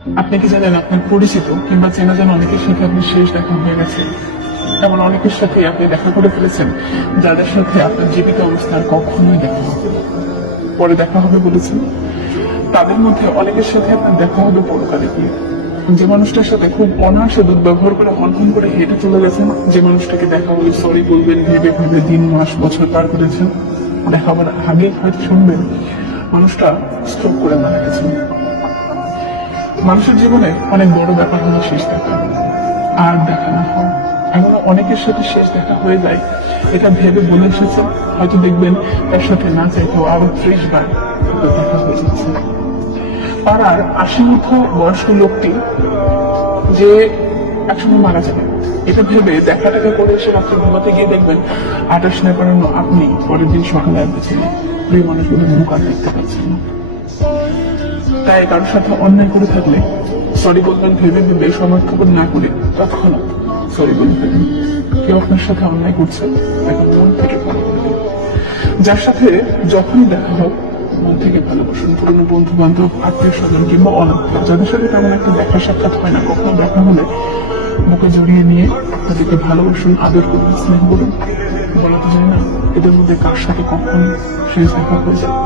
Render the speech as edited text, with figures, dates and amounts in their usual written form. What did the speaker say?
আপনি কি জানেন আপনার পরিচিত কিংবা চেনা জানা অনেকের সাথে আপনি শেষ দেখা হয়ে গেছে? এমন অনেকের সাথে আপনি দেখা করে ফেলেছেন যাদের সাথে আপনার জীবিত অবস্থার কখনোই দেখা হবে না। পরে দেখা হবে বলেছেন। তাদের মধ্যে অনেকের সাথে আপনার দেখা হবে পরকালে গিয়ে। যে মানুষটার সাথে খুব অনায়াসে দুর্ব্যবহার করে হনহন করে হেঁটে চলে গেছেন, যে মানুষটাকে দেখা হলে সরি বলবেন ভেবে ভেবে দিন মাস বছর পার করেছেন, দেখা হবার আগে হয়তো শুনবেন মানুষটা স্ট্রোক করে মারা গেছেন। মানুষের জীবনে অনেক বড় ব্যাপার হলো শেষ দেখা আর দেখা না হওয়া। এমন অনেকের সাথে শেষ দেখা হয়ে যায়, এটা ভেবে বলে এসেছেন, হয়তো দেখবেন তার সাথে না চাইতেও আরো 30 বার দেখা হয়ে যাচ্ছে। পাড়ার 80 মধ্য বয়স্ক লোকটি যে একসময় মারা যাবে, এটা ভেবে দেখা টাকা করে এসে রাত্রে ঘুমাতে গিয়ে দেখবেন 28 না পারানো আপনি পরের দিন সকালে আসবেন, প্রিয় মানুষগুলোর মুখ আর দেখতে পাচ্ছেন না। তাই কারোর সাথে অন্যায় করে থাকলে সরি বলবেন ভেবে ভেবে সমর্থন না করে তৎক্ষণাৎ সরি বলে ফেলবেন। কেউ আপনার সাথে অন্যায় করছে তাকে মন থেকে ভালো করে দিন। যার সাথে যখনই দেখা হোক মন থেকে ভালোবাসুন। পুরনো বন্ধু বান্ধব, আত্মীয় স্বজন কিংবা অনাত্মীয় যাদের সাথে তেমন একটা দেখা সাক্ষাৎ হয় না, কখনো দেখা হলে বুকে জড়িয়ে নিয়ে তাদেরকে ভালোবাসুন, আদর করুন, স্নেহ করুন। বলা তো যায় না এদের মধ্যে কার সাথে কখন শেষ দেখা হয়ে যায়।